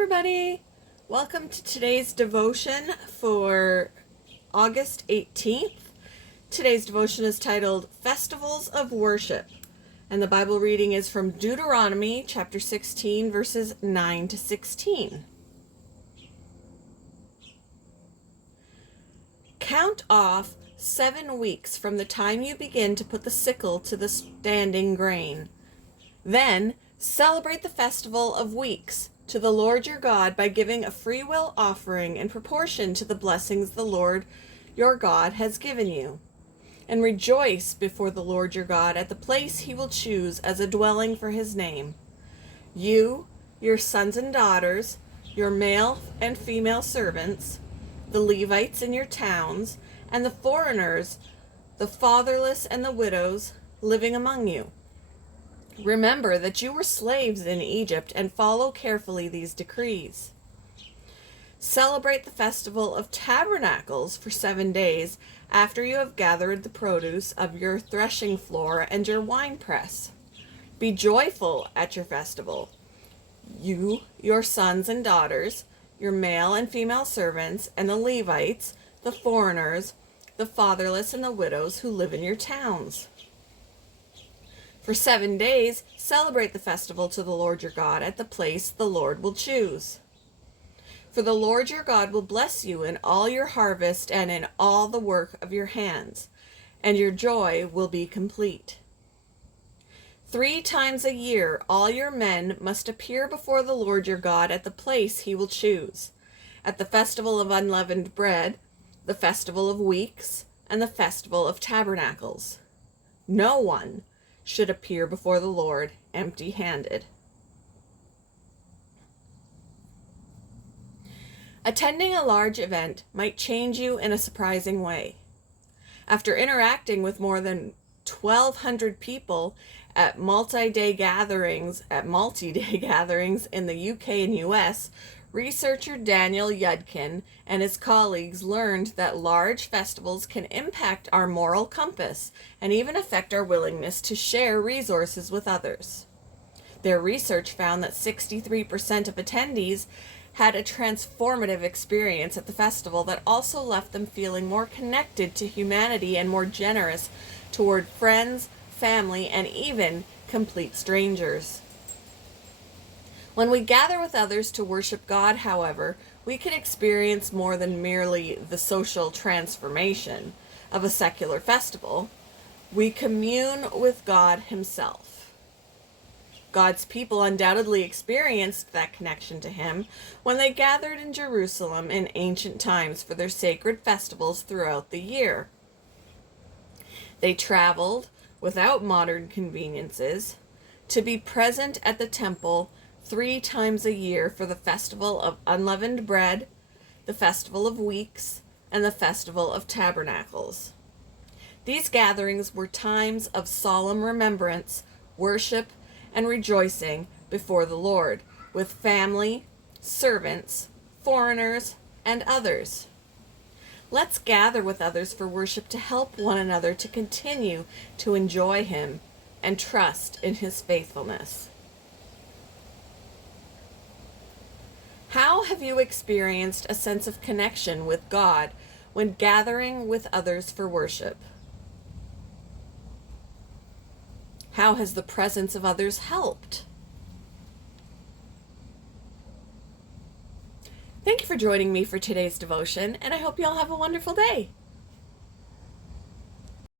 everybody. Welcome to today's devotion for August 18th. Today's devotion is titled Festivals of Worship, and the Bible reading is from Deuteronomy chapter 16, verses 9 to 16. Count off 7 weeks from the time you begin to put the sickle to the standing grain. Then celebrate the Festival of Weeks to the Lord your God by giving a freewill offering in proportion to the blessings the Lord your God has given you. And rejoice before the Lord your God at the place he will choose as a dwelling for his name. You, your sons and daughters, your male and female servants, the Levites in your towns, and the foreigners, the fatherless and the widows living among you. Remember that you were slaves in Egypt and follow carefully these decrees. Celebrate the Festival of Tabernacles for 7 days after you have gathered the produce of your threshing floor and your winepress. Be joyful at your festival, you, your sons and daughters, your male and female servants, and the Levites, the foreigners, the fatherless, and the widows who live in your towns. For 7 days, celebrate the festival to the Lord your God at the place the Lord will choose. For the Lord your God will bless you in all your harvest and in all the work of your hands, and your joy will be complete. 3 times a year, all your men must appear before the Lord your God at the place he will choose, at the festival of unleavened bread, the festival of weeks, and the festival of tabernacles. No one should appear before the Lord empty-handed. Attending a large event might change you in a surprising way. After interacting with more than 1,200 people at multi-day gatherings in the UK and US, researcher Daniel Yudkin and his colleagues learned that large festivals can impact our moral compass and even affect our willingness to share resources with others. Their research found that 63% of attendees had a transformative experience at the festival that also left them feeling more connected to humanity and more generous toward friends, family, and even complete strangers. When we gather with others to worship God, however, we can experience more than merely the social transformation of a secular festival. We commune with God himself. God's people undoubtedly experienced that connection to him when they gathered in Jerusalem in ancient times for their sacred festivals throughout the year. They traveled, without modern conveniences, to be present at the temple 3 times a year for the festival of unleavened bread, the festival of weeks, and the festival of tabernacles. These gatherings were times of solemn remembrance, worship, and rejoicing before the Lord, with family, servants, foreigners, and others. Let's gather with others for worship to help one another to continue to enjoy him and trust in his faithfulness. How have you experienced a sense of connection with God when gathering with others for worship? How has the presence of others helped? Thank you for joining me for today's devotion, and I hope you all have a wonderful day.